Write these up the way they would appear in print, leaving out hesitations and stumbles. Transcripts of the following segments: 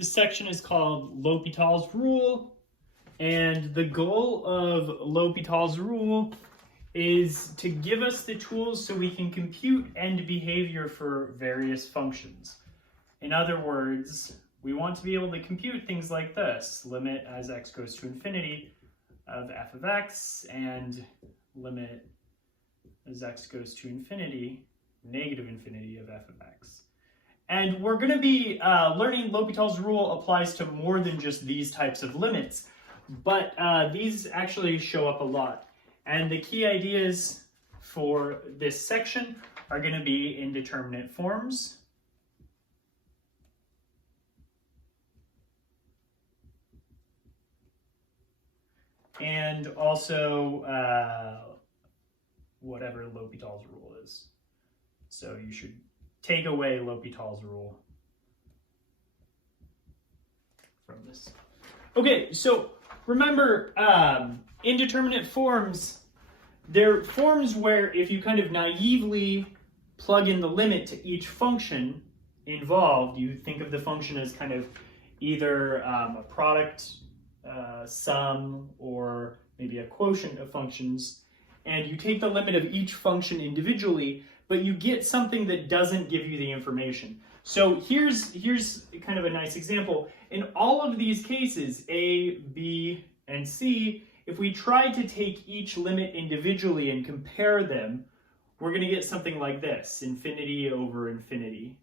This section is called L'Hopital's rule, and the goal of L'Hopital's rule is to give us the tools so we can compute end behavior for various functions. In other words, we want to be able to compute things like this: limit as x goes to infinity of f of x, and limit as x goes to infinity, negative infinity of f of x. And we're going to be learning L'Hopital's rule applies to more than just these types of limits, but these actually show up a lot. And the key ideas for this section are going to be indeterminate forms, and also whatever L'Hopital's rule is. So you should take away L'Hopital's rule from this. Okay, so remember, indeterminate forms, they're forms where if you kind of naively plug in the limit to each function involved, you think of the function as kind of either a product, sum, or maybe a quotient of functions, and you take the limit of each function individually, but you get something that doesn't give you the information. So here's kind of a nice example. In all of these cases, A, B, and C, if we try to take each limit individually and compare them, we're going to get something like this: infinity over infinity,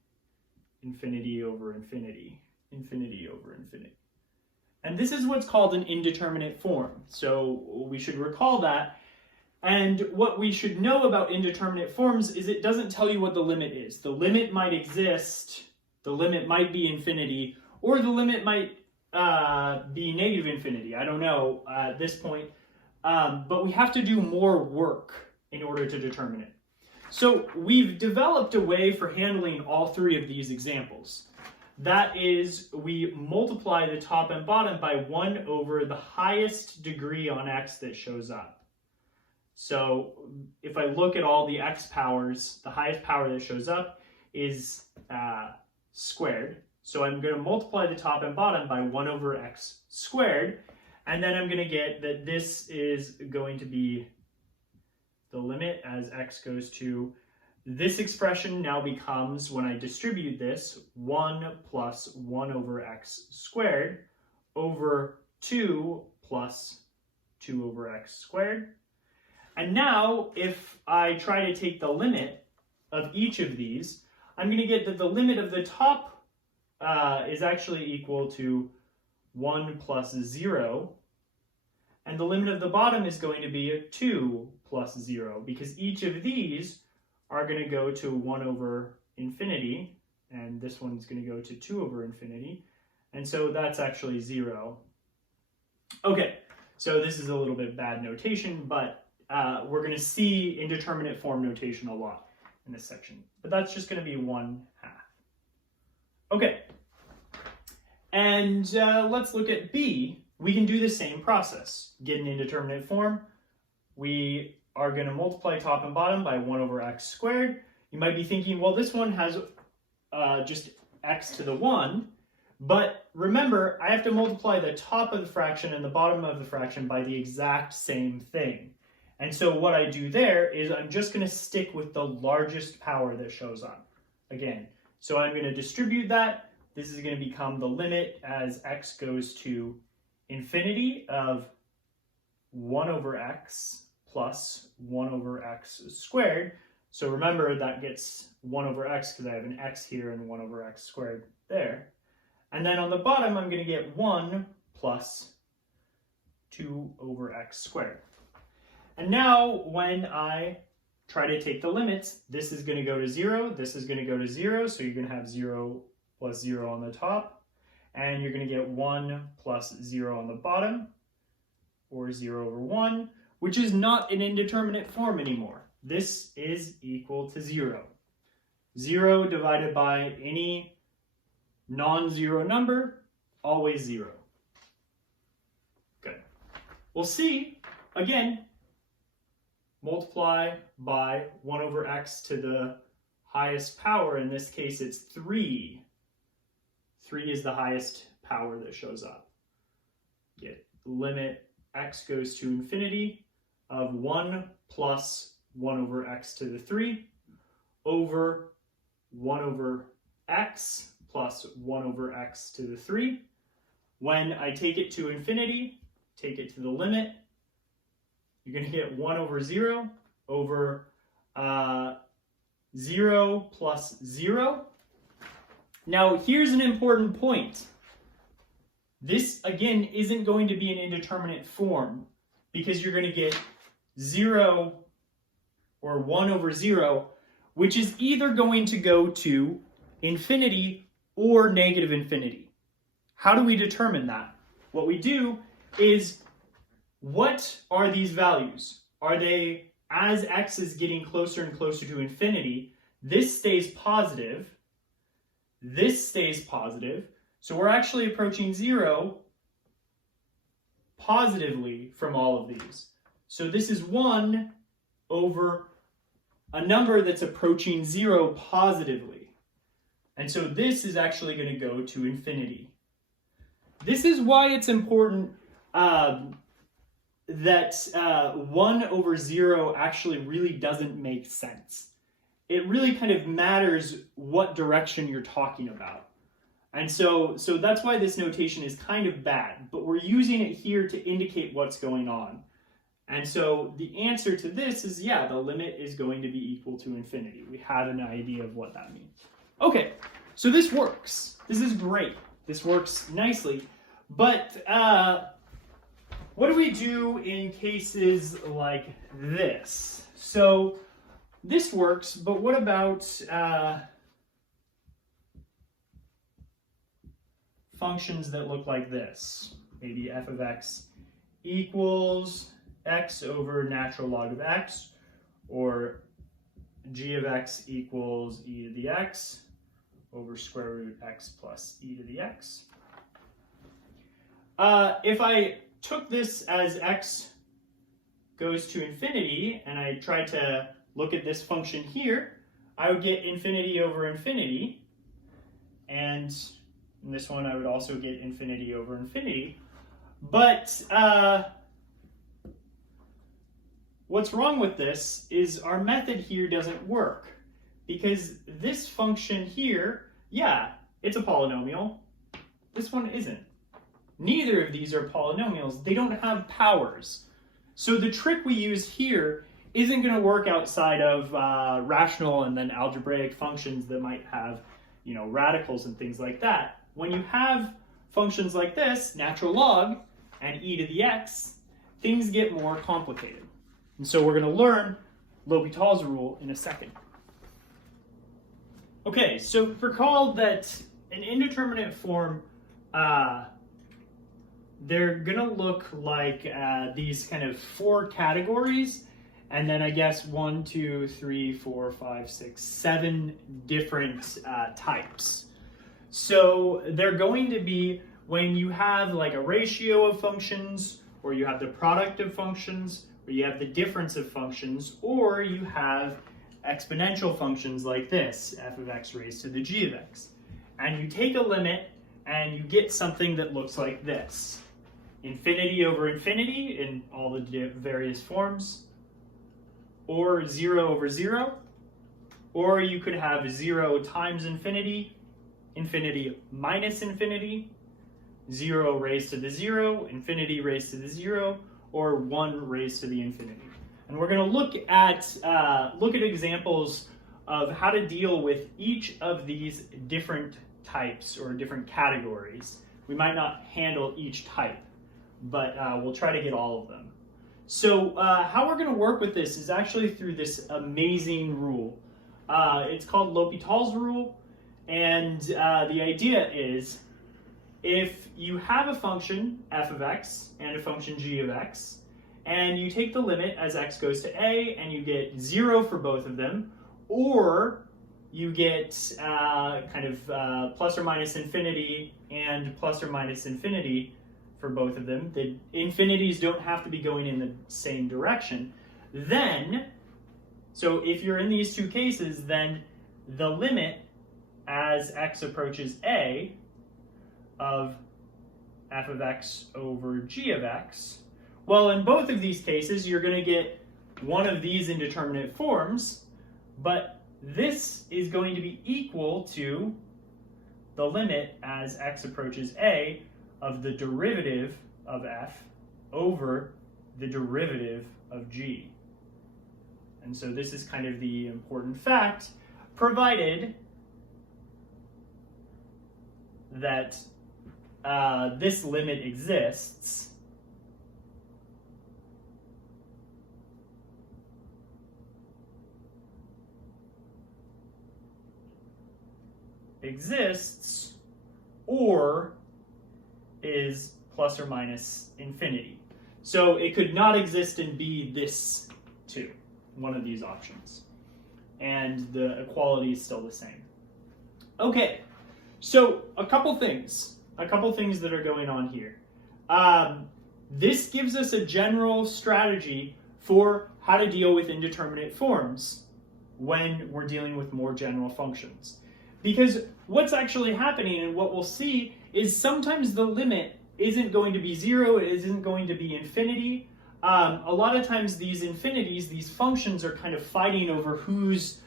infinity over infinity, infinity over infinity. And this is what's called an indeterminate form. So we should recall that. And what we should know about indeterminate forms is it doesn't tell you what the limit is. The limit might exist, the limit might be infinity, or the limit might be negative infinity. I don't know at this point, but we have to do more work in order to determine it. So we've developed a way for handling all three of these examples. That is, we multiply the top and bottom by 1 over the highest degree on x that shows up. So if I look at all the x powers, the highest power that shows up is squared. So I'm going to multiply the top and bottom by 1 over x squared, and then I'm going to get that this is going to be the limit as x goes to, this expression now becomes, when I distribute this, 1 plus 1 over x squared over 2 plus 2 over x squared. And now, if I try to take the limit of each of these, I'm going to get that the limit of the top is actually equal to 1 plus 0, and the limit of the bottom is going to be a 2 plus 0, because each of these are going to go to 1 over infinity, and this one's going to go to 2 over infinity, and so that's actually 0. Okay, so this is a little bit bad notation, but we're going to see indeterminate form notation a lot in this section, but that's just going to be 1/2. Okay, and let's look at B. We can do the same process. Get an indeterminate form. We are going to multiply top and bottom by 1 over x squared. You might be thinking, well, this one has just x to the 1, but remember, I have to multiply the top of the fraction and the bottom of the fraction by the exact same thing. And so what I do there is I'm just going to stick with the largest power that shows up. Again, so I'm going to distribute that. This is going to become the limit as x goes to infinity of 1 over x plus 1 over x squared. So remember, that gets 1 over x because I have an x here and 1 over x squared there. And then on the bottom, I'm going to get 1 plus 2 over x squared. And now when I try to take the limits, this is going to go to 0, this is going to go to 0, so you're going to have 0 plus 0 on the top, and you're going to get 1 plus 0 on the bottom, or 0 over 1, which is not an indeterminate form anymore. This is equal to 0. 0 divided by any non-zero number, always 0. Good. We'll see, again, multiply by 1 over x to the highest power. In this case, it's 3. 3 is the highest power that shows up. Get limit x goes to infinity of 1 plus 1 over x to the 3 over 1 over x plus 1 over x to the 3. When I take it to infinity, take it to the limit, you're going to get 1 over 0 over 0 plus 0. Now, here's an important point. This, again, isn't going to be an indeterminate form because you're going to get 0 or 1 over 0, which is either going to go to infinity or negative infinity. How do we determine that? What we do is, what are these values? Are they, as x is getting closer and closer to infinity, this stays positive, this stays positive, so we're actually approaching 0 positively from all of these. So this is 1 over a number that's approaching 0 positively. And so this is actually going to go to infinity. This is why it's important that 1 over 0 actually really doesn't make sense. It really kind of matters what direction you're talking about. And so that's why this notation is kind of bad, but we're using it here to indicate what's going on. And so the answer to this is, yeah, the limit is going to be equal to infinity. We had an idea of what that means. Okay, so this works. This is great. This works nicely. But what do we do in cases like this? So this works, but what about functions that look like this? Maybe f of x equals x over natural log of x, or g of x equals e to the x over square root x plus e to the x. If I took this as x goes to infinity, and I tried to look at this function here, I would get infinity over infinity, and in this one I would also get infinity over infinity. But what's wrong with this is our method here doesn't work, because this function here, yeah, it's a polynomial. This one isn't. Neither of these are polynomials. They don't have powers. So the trick we use here isn't going to work outside of rational and then algebraic functions that might have, radicals and things like that. When you have functions like this, natural log and e to the x, things get more complicated. And so we're going to learn L'Hopital's rule in a second. Okay, so recall that an indeterminate form, they're going to look like these kind of 4 categories, and then I guess 1, 2, 3, 4, 5, 6, 7 different types. So they're going to be when you have like a ratio of functions, or you have the product of functions, or you have the difference of functions, or you have exponential functions like this, f of x raised to the g of x. And you take a limit and you get something that looks like this. Infinity over infinity in all the various forms, or 0 over 0, or you could have 0 times infinity, infinity minus infinity, 0 raised to the 0, infinity raised to the 0, or 1 raised to the infinity. And we're going to look at examples of how to deal with each of these different types or different categories. We might not handle each type, but we'll try to get all of them. So how we're going to work with this is actually through this amazing rule. It's called L'Hopital's rule, and the idea is, if you have a function f of x and a function g of x, and you take the limit as x goes to a, and you get 0 for both of them, or you get plus or minus infinity and plus or minus infinity for both of them. The infinities don't have to be going in the same direction. Then, so if you're in these two cases, then the limit as x approaches a of f of x over g of x. Well, in both of these cases, you're going to get one of these indeterminate forms, but this is going to be equal to the limit as x approaches a of the derivative of f over the derivative of g. And so this is kind of the important fact, provided that this limit exists, or is plus or minus infinity. So it could not exist and be this too, one of these options. And the equality is still the same. Okay, so a couple things that are going on here. This gives us a general strategy for how to deal with indeterminate forms when we're dealing with more general functions. Because what's actually happening and what we'll see is sometimes the limit isn't going to be 0, it isn't going to be infinity. A lot of times these infinities, these functions are kind of fighting over who's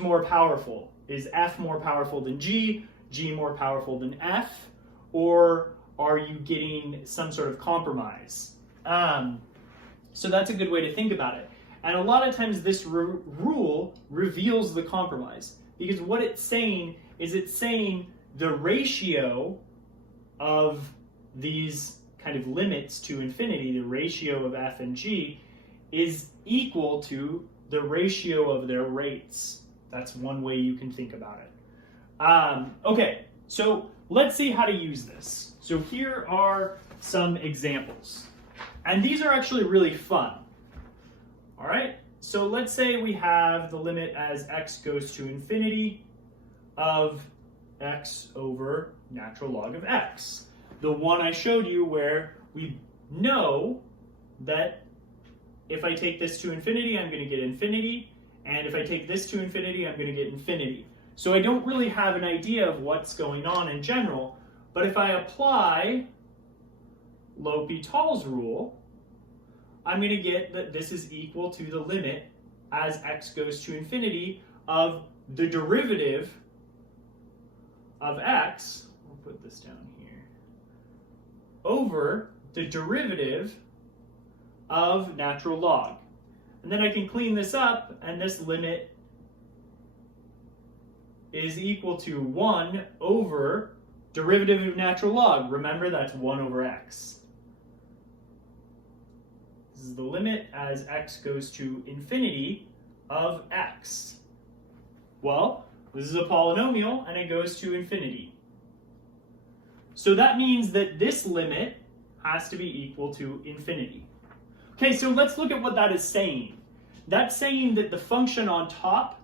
more powerful. Is f more powerful than g more powerful than f, or are you getting some sort of compromise? So that's a good way to think about it. And a lot of times this rule reveals the compromise, because what it's saying is the ratio of these kind of limits to infinity, the ratio of f and g, is equal to the ratio of their rates. That's one way you can think about it. Okay, so let's see how to use this. So here are some examples. And these are actually really fun. All right, so let's say we have the limit as x goes to infinity of x over natural log of x. The one I showed you where we know that if I take this to infinity, I'm going to get infinity. And if I take this to infinity, I'm going to get infinity. So I don't really have an idea of what's going on in general. But if I apply L'Hopital's rule, I'm going to get that this is equal to the limit as x goes to infinity of the derivative of x, we'll put this down here, over the derivative of natural log. And then I can clean this up, and this limit is equal to 1 over derivative of natural log. Remember, that's 1 over x. This is the limit as x goes to infinity of x. Well, this is a polynomial, and it goes to infinity. So that means that this limit has to be equal to infinity. Okay, so let's look at what that is saying. That's saying that the function on top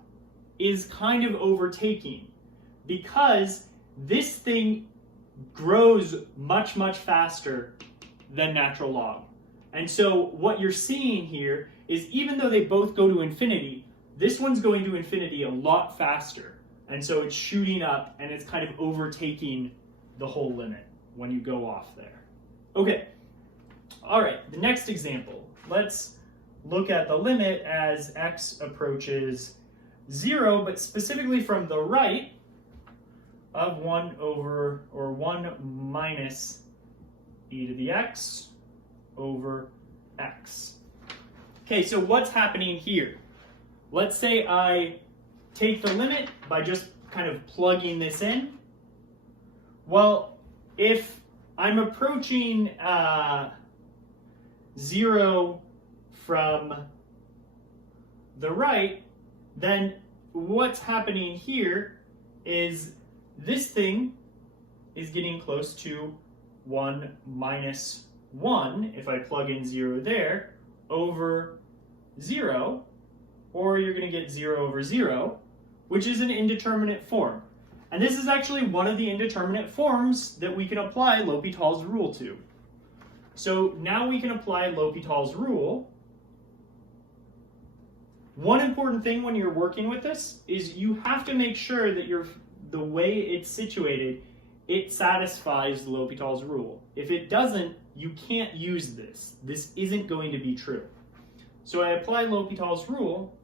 is kind of overtaking, because this thing grows much, much faster than natural log. And so what you're seeing here is, even though they both go to infinity, this one's going to infinity a lot faster. And so it's shooting up, and it's kind of overtaking the whole limit when you go off there. Okay, all right, the next example. Let's look at the limit as x approaches 0, but specifically from the right, of 1 over, or 1 minus e to the x over x. Okay, so what's happening here? Let's say I take the limit by just kind of plugging this in. Well, if I'm approaching 0 from the right, then what's happening here is this thing is getting close to 1 minus 1, if I plug in 0 there, over 0, or you're going to get 0 over 0, which is an indeterminate form. And this is actually one of the indeterminate forms that we can apply L'Hopital's rule to. So now we can apply L'Hopital's rule. One important thing when you're working with this is you have to make sure that the way it's situated it satisfies L'Hopital's rule. If it doesn't, you can't use this. This isn't going to be true. So I apply L'Hopital's rule.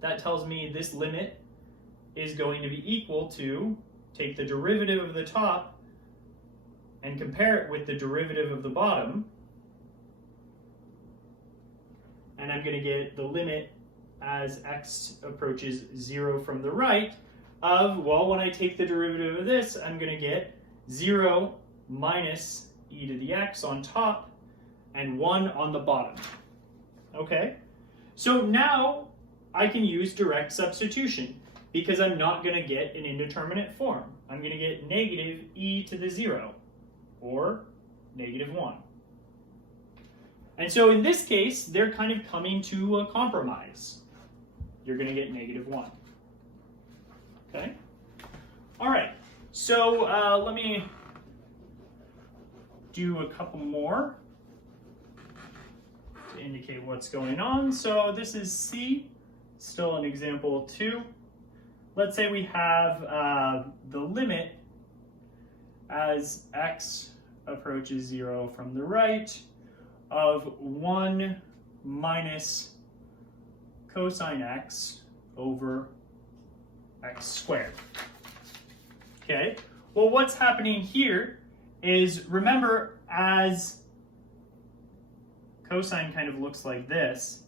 That tells me this limit is going to be equal to, take the derivative of the top and compare it with the derivative of the bottom, and I'm going to get the limit as x approaches 0 from the right of, well, when I take the derivative of this, I'm going to get 0 minus e to the x on top and 1 on the bottom. Okay? So now I can use direct substitution because I'm not going to get an indeterminate form. I'm going to get negative e to the 0 or negative 1. And so in this case, they're kind of coming to a compromise. You're going to get negative 1. Okay? All right. So let me do a couple more to indicate what's going on. So this is C, still an example 2. Let's say we have the limit as x approaches 0 from the right of 1 minus cosine x over x squared. Okay, well, what's happening here is, remember, as cosine kind of looks like this,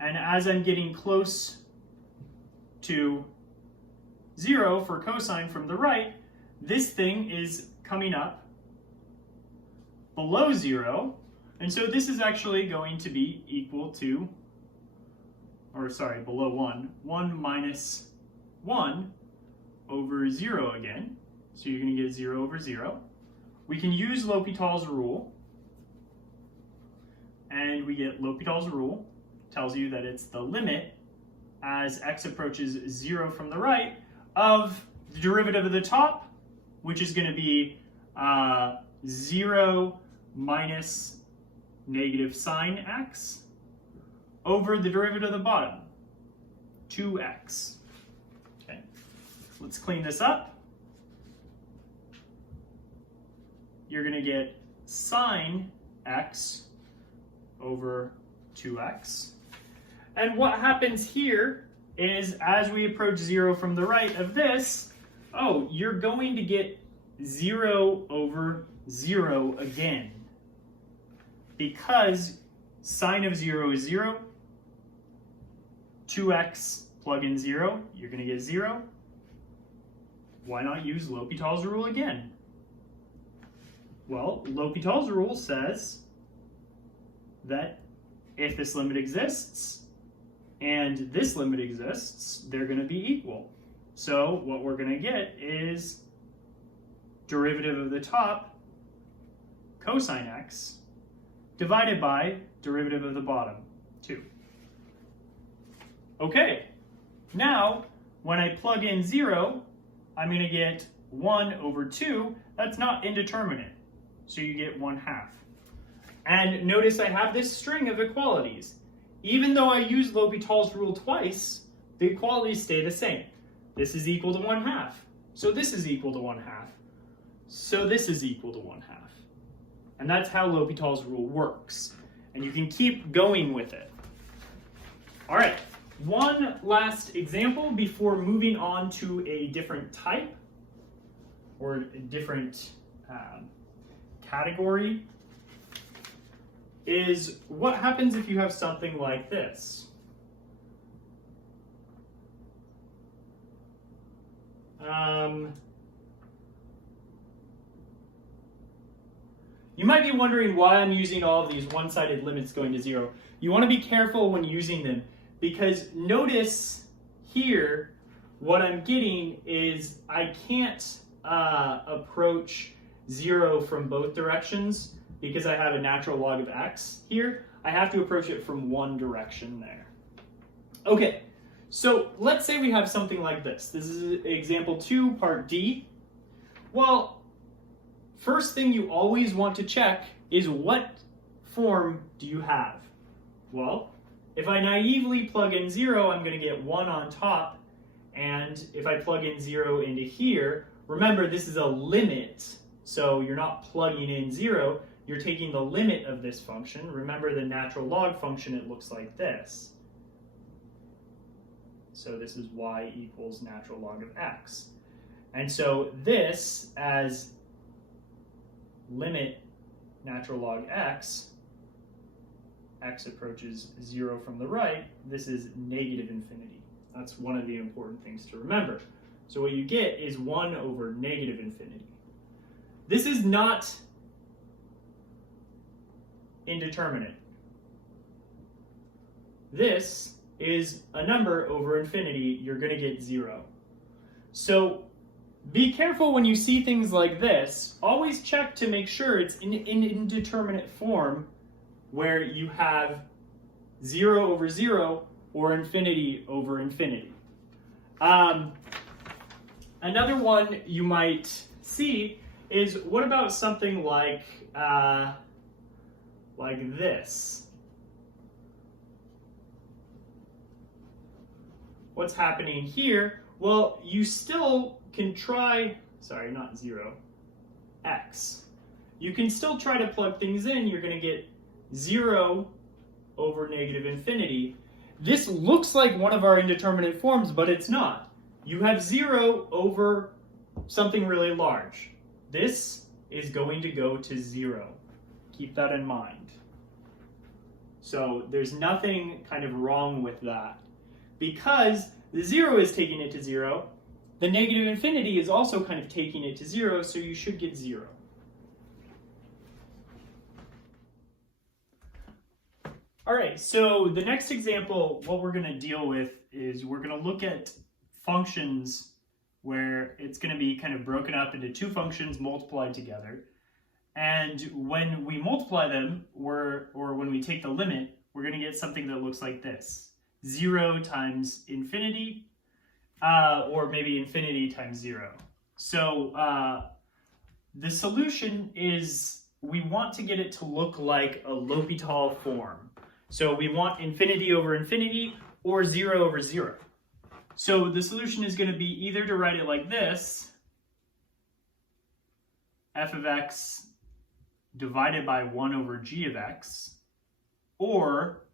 and as I'm getting close to 0 for cosine from the right, this thing is coming up below 0, and so this is actually going to be equal to, or sorry, below 1, 1 minus 1 over 0 again. So you're going to get 0 over 0. We can use L'Hopital's rule, and we get L'Hopital's rule tells you that it's the limit as x approaches 0 from the right of the derivative of the top, which is going to be 0 minus negative sine x over the derivative of the bottom, 2x. Okay, let's clean this up. You're going to get sine x over 2x. And what happens here is, as we approach 0 from the right of this, oh, you're going to get 0 over 0 again. Because sine of 0 is 0, 2x plug in 0, you're going to get 0. Why not use L'Hopital's rule again? Well, L'Hopital's rule says that if this limit exists and this limit exists, they're going to be equal. So what we're going to get is derivative of the top, cosine x, divided by derivative of the bottom, 2. Okay, now when I plug in 0, I'm going to get 1 over 2. That's not indeterminate, so you get 1/2. And notice I have this string of equalities. Even though I use L'Hopital's rule twice, the equalities stay the same. This is equal to 1/2. So this is equal to 1/2. So this is equal to 1/2. And that's how L'Hopital's rule works. And you can keep going with it. All right, one last example before moving on to a different type or a different category is what happens if you have something like this. You might be wondering why I'm using all of these one-sided limits going to 0. You want to be careful when using them, because notice here what I'm getting is I can't approach 0 from both directions because I have a natural log of x here. I have to approach it from one direction there. Okay, so let's say we have something like this. This is example 2, part D. Well, first thing you always want to check is what form do you have? Well, if I naively plug in 0, I'm going to get 1 on top, and if I plug in 0 into here, remember, this is a limit, so you're not plugging in 0, you're taking the limit of this function. Remember the natural log function, it looks like this. So this is y equals natural log of x. And so this, as limit natural log x approaches 0 from the right, this is negative infinity. That's one of the important things to remember. So what you get is 1 over negative infinity. This is not indeterminate. This is a number over infinity. You're going to get 0. So be careful when you see things like this. Always check to make sure it's in indeterminate form where you have 0 over 0 or infinity over infinity. Another one you might see is, what about something like this? What's happening here? Well, you still can try, sorry, not 0, x. You can still try to plug things in. You're going to get 0 over negative infinity. This looks like one of our indeterminate forms, but it's not. You have 0 over something really large. This is going to go to 0. Keep that in mind. So there's nothing kind of wrong with that. Because the 0 is taking it to 0, the negative infinity is also kind of taking it to 0, so you should get 0. All right, so the next example, what we're going to deal with is we're going to look at functions where it's going to be kind of broken up into two functions multiplied together. And when we multiply them, or when we take the limit, we're going to get something that looks like this. 0 times infinity, or maybe infinity times 0. So the solution is we want to get it to look like a L'Hopital form. So we want infinity over infinity or 0 over 0. So the solution is going to be either to write it like this, f of x divided by 1 over g of x, or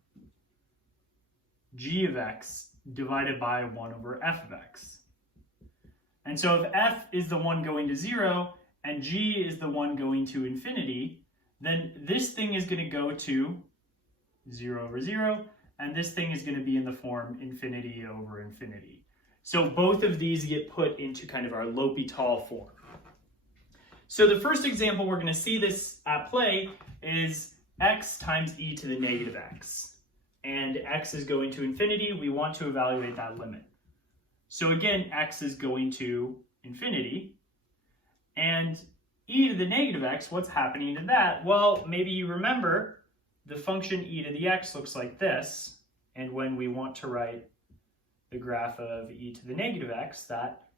g of x divided by 1 over f of x. And so if f is the one going to 0 and g is the one going to infinity, then this thing is going to go to 0 over 0, and this thing is going to be in the form infinity over infinity. So both of these get put into kind of our L'Hopital form. So the first example we're going to see this at play is x times e to the negative x. And x is going to infinity. We want to evaluate that limit. So again, x is going to infinity. And e to the negative x, what's happening to that? Well, maybe you remember the function e to the x looks like this. And when we want to write the graph of e to the negative x, that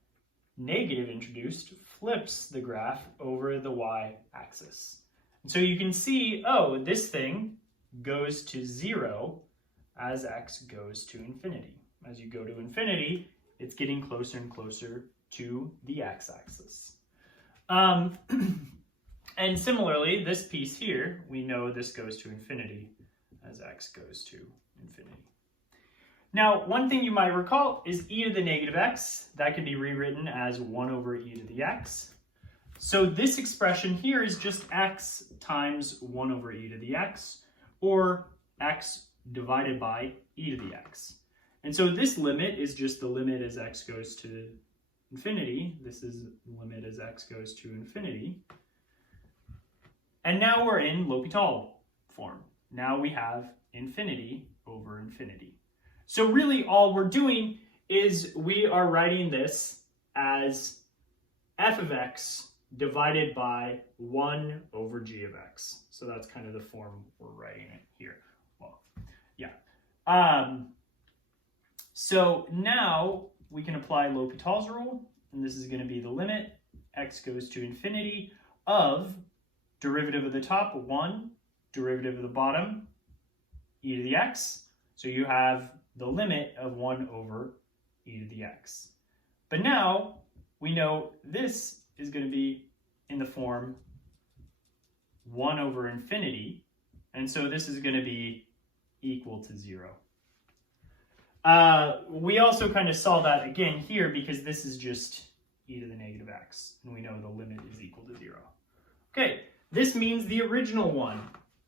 negative introduced flips the graph over the y-axis. And so you can see, oh, this thing goes to 0 as x goes to infinity. As you go to infinity, it's getting closer and closer to the x-axis. And similarly, this piece here, we know this goes to infinity as x goes to infinity. Now, one thing you might recall is e to the negative x. That can be rewritten as 1 over e to the x. So this expression here is just x times 1 over e to the x, or x divided by e to the x. And so this limit is just the limit as x goes to infinity. This is the limit as x goes to infinity. And now we're in L'Hopital form. Now we have infinity over infinity. So really all we're doing is we are writing this as f of x divided by 1 over g of x. So that's kind of the form we're writing it here. Well, yeah. So now we can apply L'Hopital's rule, and this is going to be the limit x goes to infinity of derivative of the top, 1, derivative of the bottom, e to the x. So you have the limit of 1 over e to the x. But now we know this is going to be in the form 1 over infinity, and so this is going to be equal to 0. We also kind of saw that again here because this is just e to the negative x, and we know the limit is equal to 0. Okay, this means the original one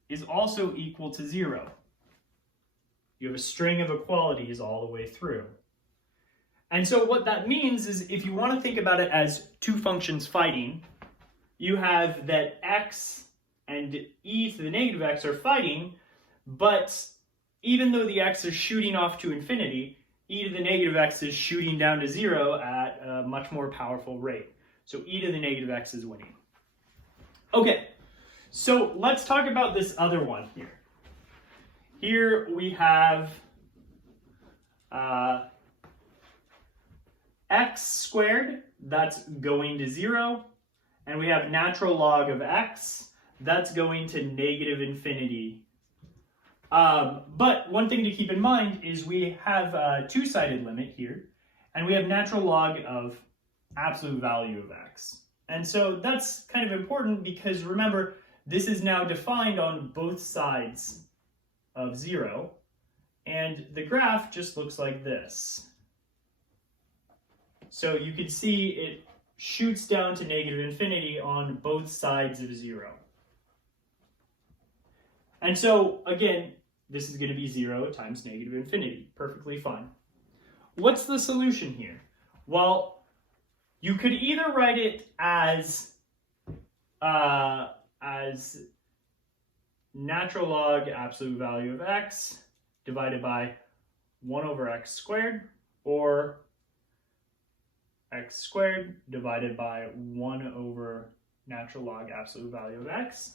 is also equal to 0. You have a string of equalities all the way through. And so what that means is if you want to think about it as two functions fighting, you have that x and e to the negative x are fighting, but even though the x is shooting off to infinity, e to the negative x is shooting down to 0 at a much more powerful rate. So e to the negative x is winning. Okay, so let's talk about this other one here. Here we have x squared, that's going to 0, and we have natural log of x, that's going to negative infinity. But one thing to keep in mind is we have a two-sided limit here, and we have natural log of absolute value of x. And so that's kind of important because remember, this is now defined on both sides of 0, and the graph just looks like this. So you can see it shoots down to negative infinity on both sides of 0. And so, again, this is going to be 0 times negative infinity. Perfectly fine. What's the solution here? Well, you could either write it as natural log absolute value of x divided by 1 over x squared, or x squared divided by 1 over natural log absolute value of x.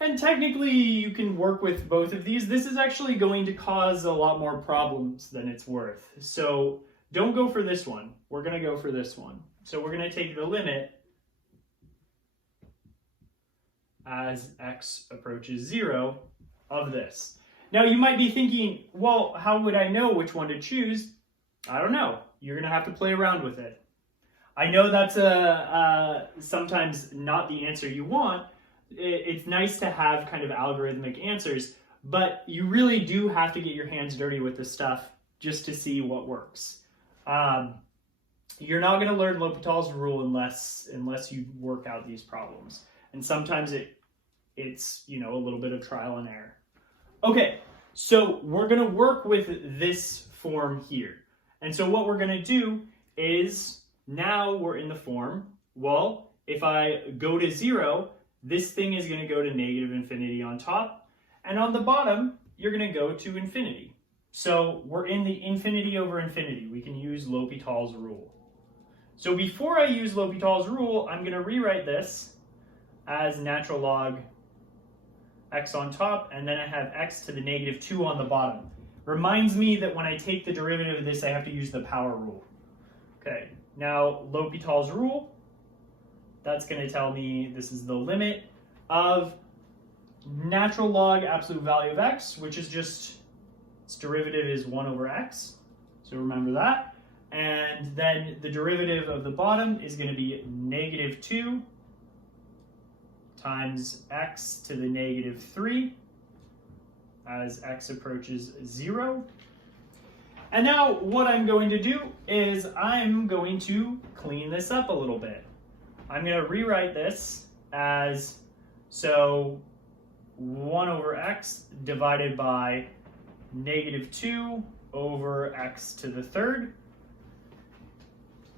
And technically, you can work with both of these. This is actually going to cause a lot more problems than it's worth. So don't go for this one. We're going to go for this one. So we're going to take the limit as x approaches 0 of this. Now you might be thinking, well, how would I know which one to choose? I don't know. You're going to have to play around with it. I know that's sometimes not the answer you want. It's nice to have kind of algorithmic answers, but you really do have to get your hands dirty with this stuff just to see what works. You're not going to learn L'Hopital's rule unless you work out these problems. And sometimes it's a little bit of trial and error. Okay, so we're going to work with this form here. And so what we're going to do is, now we're in the form, well, if I go to 0, this thing is going to go to negative infinity on top, and on the bottom, you're going to go to infinity. So we're in the infinity over infinity. We can use L'Hopital's rule. So before I use L'Hopital's rule, I'm going to rewrite this as natural log x on top, and then I have x to the negative 2 on the bottom. Reminds me that when I take the derivative of this, I have to use the power rule. Okay, now L'Hopital's rule, that's going to tell me this is the limit of natural log absolute value of x, which is just, its derivative is 1 over x. So remember that. And then the derivative of the bottom is going to be negative 2 times x to the negative 3 as x approaches 0. And now what I'm going to do is I'm going to clean this up a little bit. I'm going to rewrite this as, so 1 over x divided by negative 2 over x to the third.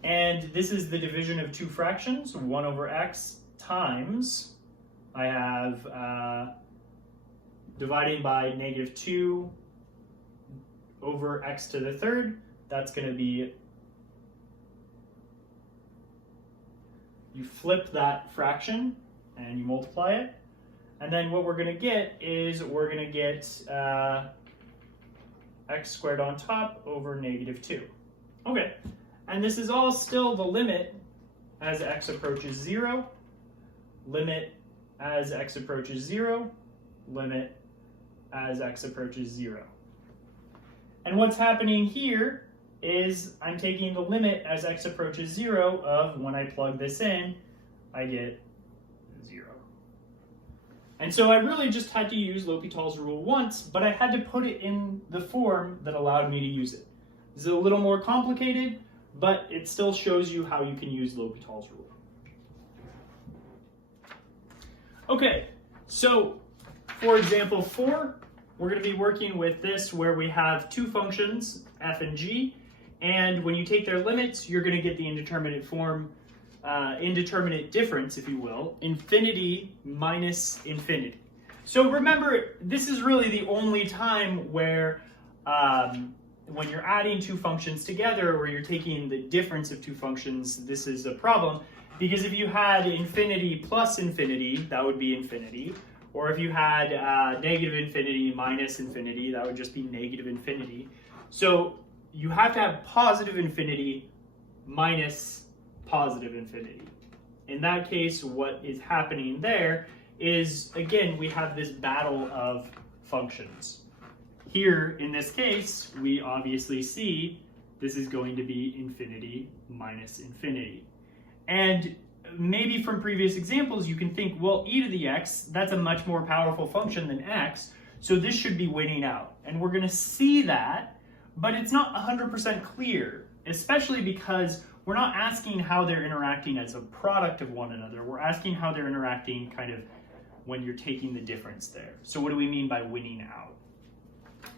And this is the division of two fractions, 1 over x times, I have dividing by negative 2 over x to the third. That's going to be, you flip that fraction and you multiply it. And then what we're going to get is we're going to get x squared on top over negative 2. Okay, and this is all still the limit as x approaches 0, limit as x approaches 0, limit as x approaches 0. And what's happening here is I'm taking the limit as x approaches 0 of when I plug this in, I get 0. And so I really just had to use L'Hopital's rule once, but I had to put it in the form that allowed me to use it. This is a little more complicated, but it still shows you how you can use L'Hopital's rule. Okay, so for example 4, we're going to be working with this where we have two functions, f and g, and when you take their limits, you're going to get the indeterminate form, indeterminate difference, if you will, infinity minus infinity. So remember, this is really the only time where when you're adding two functions together or you're taking the difference of two functions, this is a problem. Because if you had infinity plus infinity, that would be infinity. Or if you had negative infinity minus infinity, that would just be negative infinity. So you have to have positive infinity minus positive infinity. In that case, what is happening there is, again, we have this battle of functions. Here, in this case, we obviously see this is going to be infinity minus infinity. And maybe from previous examples, you can think, well, e to the x, that's a much more powerful function than x, so this should be winning out. And we're going to see that, but it's not 100% clear, especially because we're not asking how they're interacting as a product of one another. We're asking how they're interacting kind of when you're taking the difference there. So what do we mean by winning out?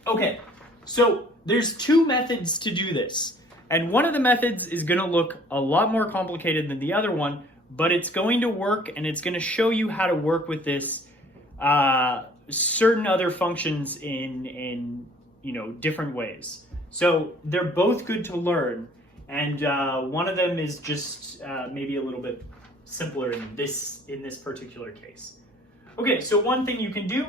Okay, so there's two methods to do this. And one of the methods is going to look a lot more complicated than the other one, but it's going to work, and it's going to show you how to work with this certain other functions in different ways. So they're both good to learn, and one of them is just maybe a little bit simpler in this particular case. Okay, so one thing you can do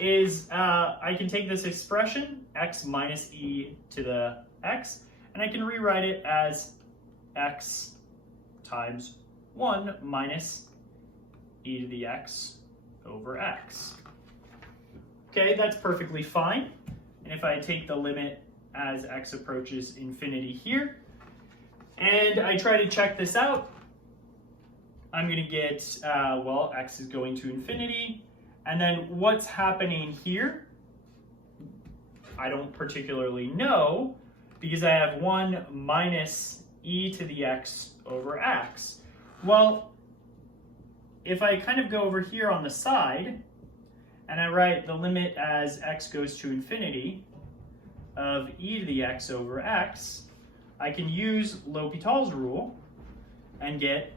is I can take this expression, x minus e to the x, and I can rewrite it as x times 1 minus e to the x over x. Okay, that's perfectly fine. And if I take the limit as x approaches infinity here, and I try to check this out, I'm going to get, well, x is going to infinity. And then what's happening here? I don't particularly know, because I have 1 minus e to the x over x. Well, if I kind of go over here on the side, and I write the limit as x goes to infinity of e to the x over x, I can use L'Hopital's rule and get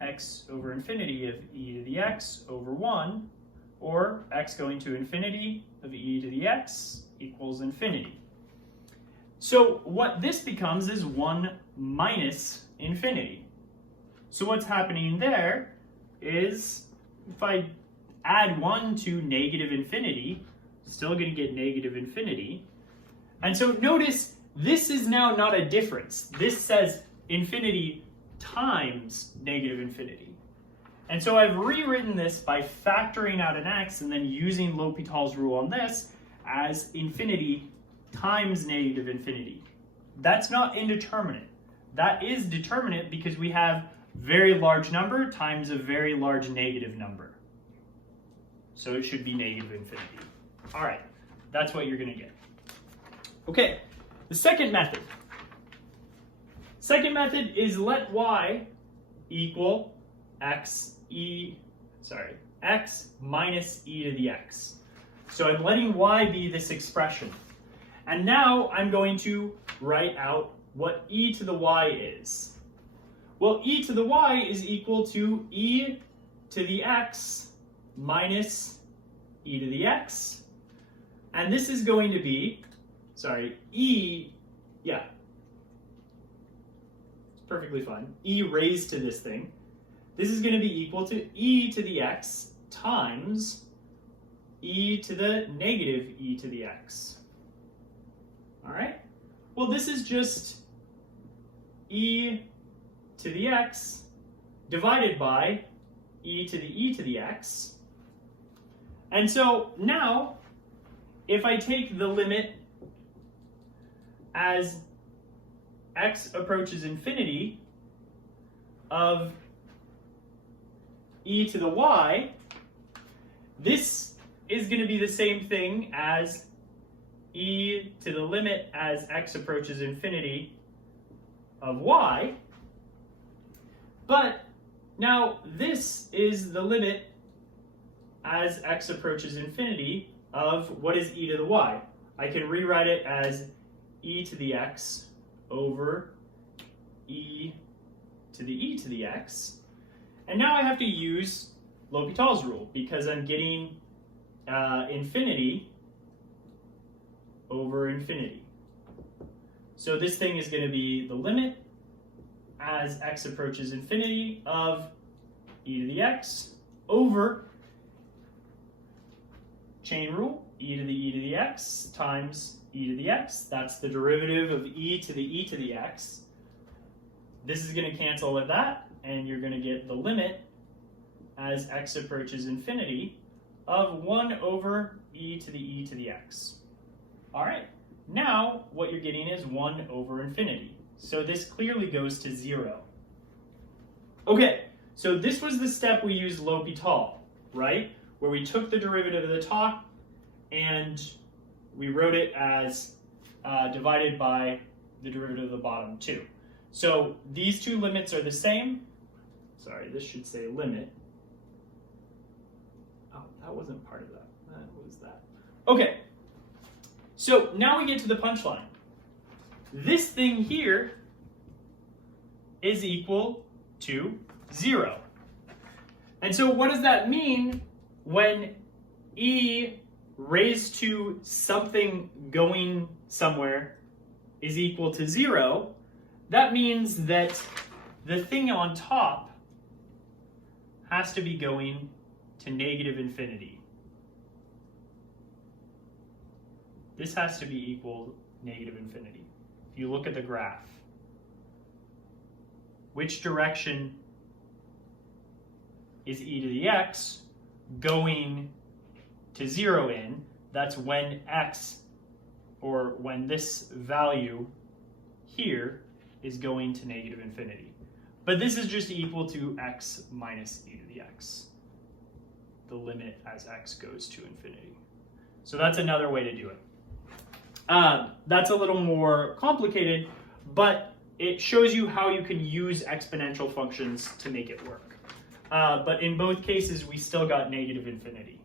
x over infinity of e to the x over 1, or x going to infinity of e to the x equals infinity. So what this becomes is 1 minus infinity. So what's happening there is if I add 1 to negative infinity, still going to get negative infinity. And so notice this is now not a difference. This says infinity times negative infinity. And so I've rewritten this by factoring out an x and then using L'Hopital's rule on this as infinity times negative infinity. That's not indeterminate. That is determinate because we have very large number times a very large negative number. So it should be negative infinity. All right, that's what you're going to get. Okay, the second method. Second method is let y equal x minus e to the x. So I'm letting y be this expression. And now I'm going to write out what e to the y is. Well, e to the y is equal to e to the x minus e to the x. And this is going to be, perfectly fine. E raised to this thing. This is going to be equal to e to the x times e to the negative e to the x. All right? Well, this is just e to the x divided by e to the x. And so now, if I take the limit as x approaches infinity of e to the y, this is going to be the same thing as e to the limit as x approaches infinity of y. But now this is the limit as x approaches infinity of what is e to the y. I can rewrite it as e to the x over e to the x. And now I have to use L'Hopital's rule because I'm getting infinity over infinity. So this thing is going to be the limit as x approaches infinity of e to the x over chain rule, e to the x times e to the x. That's the derivative of e to the x. This is going to cancel with that, and you're going to get the limit as x approaches infinity of 1 over e to the x. All right, now what you're getting is 1 over infinity. So this clearly goes to 0. Okay, so this was the step we used L'Hopital, right? Where we took the derivative of the top and we wrote it as divided by the derivative of the bottom too. So these two limits are the same. Sorry, this should say limit. Oh, that wasn't part of that. That was that. Okay, so now we get to the punchline. This thing here is equal to 0. And so what does that mean when e raised to something going somewhere is equal to 0? That means that the thing on top has to be going to negative infinity. This has to be equal negative infinity. If you look at the graph, which direction is e to the x going to 0 in? That's when x, or when this value here is going to negative infinity. But this is just equal to x minus e to the x, the limit as x goes to infinity. So that's another way to do it. That's a little more complicated, but it shows you how you can use exponential functions to make it work. But in both cases, we still got negative infinity.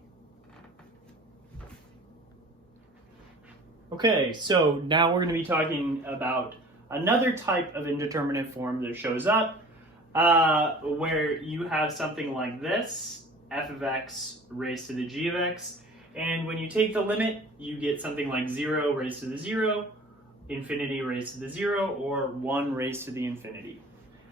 Okay, so now we're going to be talking about another type of indeterminate form that shows up, where you have something like this, f of x raised to the g of x, and when you take the limit, you get something like 0 raised to the 0, infinity raised to the 0, or 1 raised to the infinity.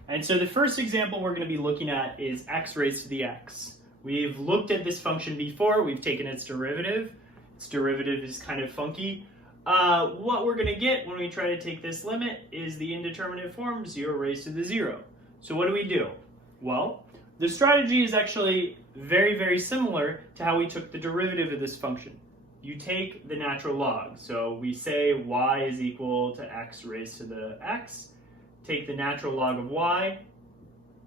And so the first example we're going to be looking at is x raised to the x. We've looked at this function before. We've taken its derivative. Its derivative is kind of funky. What we're going to get when we try to take this limit is the indeterminate form 0 raised to the 0. So what do? Well, the strategy is actually very, very similar to how we took the derivative of this function. You take the natural log. So we say y is equal to x raised to the x. Take the natural log of y,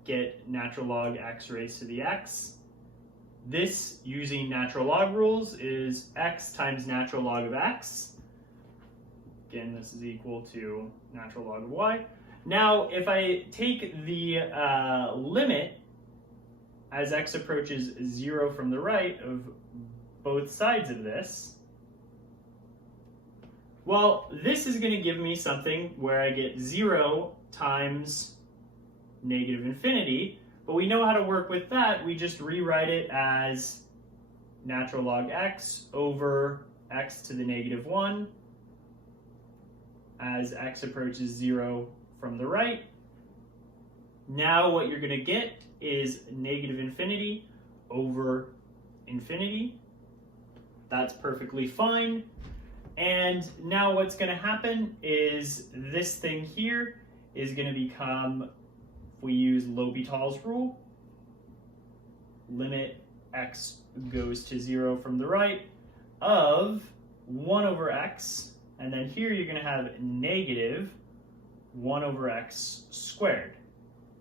get natural log x raised to the x. This, using natural log rules, is x times natural log of x. Again, this is equal to natural log of y. Now, if I take the limit as x approaches 0 from the right of both sides of this, well, this is going to give me something where I get 0 times negative infinity, but we know how to work with that. We just rewrite it as natural log x over x to the negative 1 as x approaches 0 from the right. Now what you're going to get is negative infinity over infinity. That's perfectly fine. And now what's going to happen is this thing here is going to become, if we use L'Hopital's rule, limit x goes to 0 from the right of 1 over x And then here you're going to have negative 1 over x squared.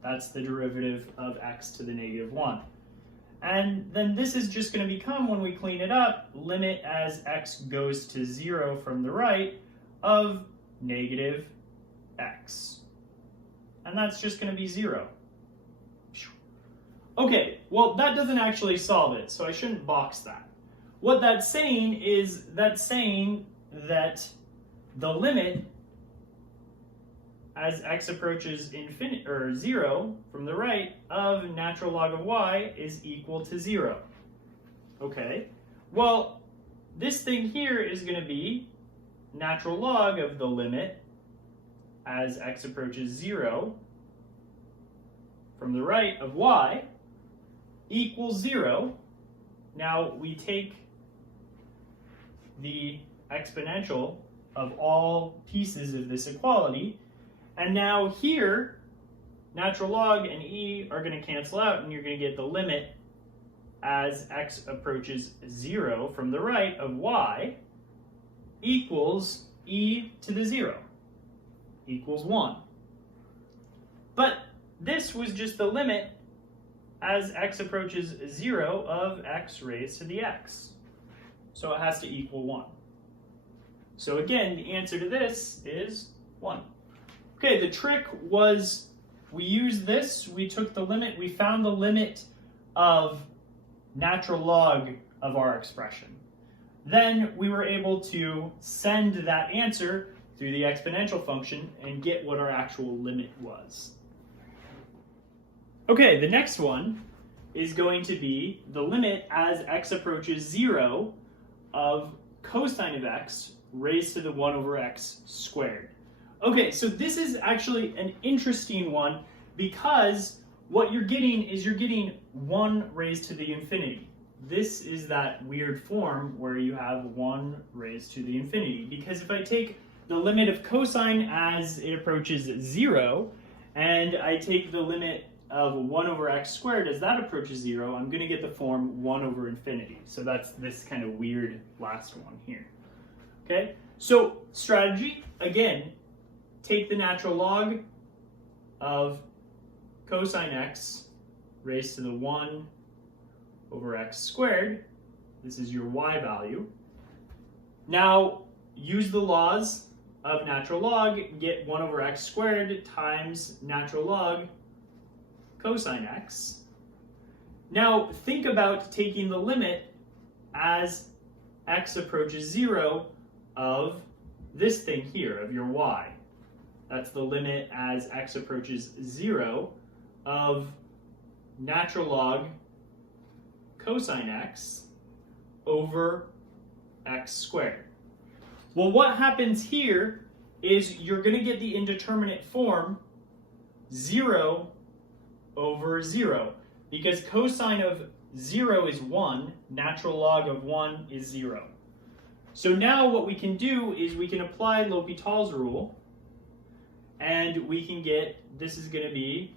That's the derivative of x to the negative 1. And then this is just going to become, when we clean it up, limit as x goes to 0 from the right of negative x. And that's just going to be 0. Okay, well, that doesn't actually solve it, so I shouldn't box that. What that's saying is that's saying that the limit as x approaches infinity or 0 from the right of natural log of y is equal to 0. Okay, well, this thing here is going to be natural log of the limit as x approaches 0 from the right of y equals 0. Now we take the exponential of all pieces of this equality, and now here natural log and e are going to cancel out, and you're going to get the limit as x approaches 0 from the right of y equals e to the 0 equals 1. But this was just the limit as x approaches 0 of x raised to the x. So it has to equal 1. So again, the answer to this is 1. Okay, the trick was we used this, we took the limit, we found the limit of natural log of our expression. Then we were able to send that answer through the exponential function and get what our actual limit was. Okay, the next one is going to be the limit as x approaches 0 of cosine of x raised to the 1 over x squared. Okay, so this is actually an interesting one because what you're getting is you're getting 1 raised to the infinity. This is that weird form where you have 1 raised to the infinity, because if I take the limit of cosine as it approaches 0, and I take the limit of 1 over x squared as that approaches 0, I'm going to get the form 1 over infinity. So that's this kind of weird last one here. Okay, so strategy, again, take the natural log of cosine x raised to the 1 over x squared. This is your y value. Now, use the laws of natural log, get 1 over x squared times natural log cosine x. Now, think about taking the limit as x approaches 0 of this thing here, of your y. That's the limit as x approaches 0 of natural log cosine x over x squared. Well, what happens here is you're going to get the indeterminate form 0 over 0, because cosine of 0 is 1, natural log of 1 is 0. So now what we can do is we can apply L'Hopital's rule, and we can get, this is going to be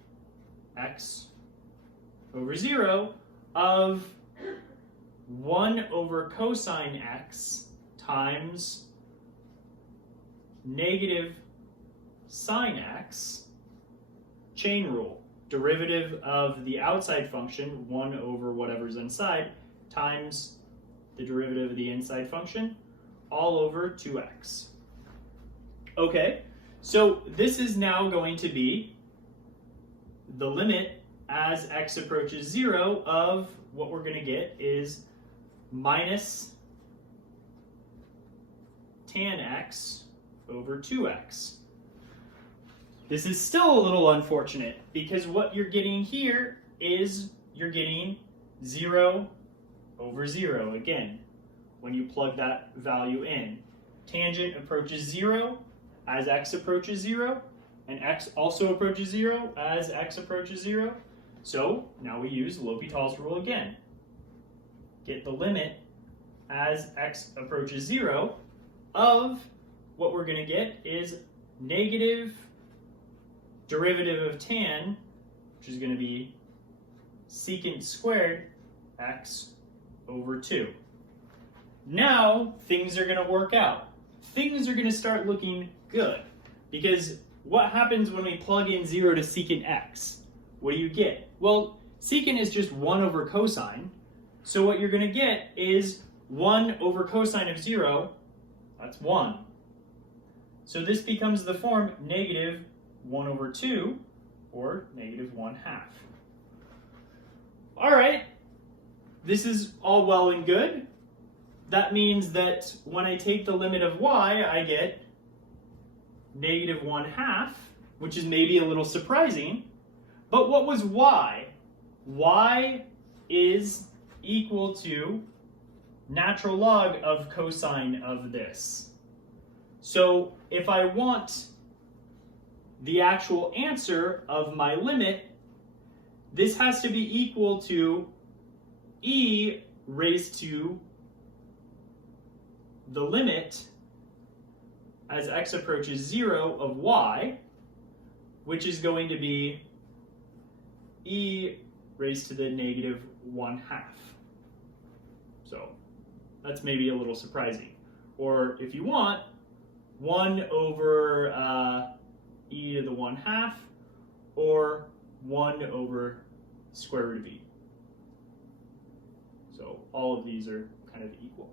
x over 0 of 1 over cosine x times negative sine x, chain rule. Derivative of the outside function, 1 over whatever's inside, times the derivative of the inside function, all over 2x. Okay, so this is now going to be the limit as x approaches 0 of what we're going to get is minus tan x over 2x. This is still a little unfortunate because what you're getting here is you're getting 0 over 0 again when you plug that value in. Tangent approaches 0 as x approaches 0, and x also approaches 0 as x approaches 0. So now we use L'Hopital's rule again. Get the limit as x approaches 0 of what we're going to get is negative derivative of tan, which is going to be secant squared x over 2. Now things are going to work out. things are going to start looking good. Because what happens when we plug in 0 to secant x? What do you get? Well, secant is just 1 over cosine. So what you're going to get is 1 over cosine of 0, that's 1. So this becomes the form negative 1 over 2, or negative 1/2. All right, this is all well and good. That means that when I take the limit of y, I get negative 1/2, which is maybe a little surprising. But what was y? Y is equal to natural log of cosine of this. So if I want the actual answer of my limit, this has to be equal to e raised to the limit as x approaches 0 of y, which is going to be e raised to the negative 1/2. So that's maybe a little surprising. Or if you want, 1 over e to the 1/2, or 1 over square root of e. So all of these are kind of equal.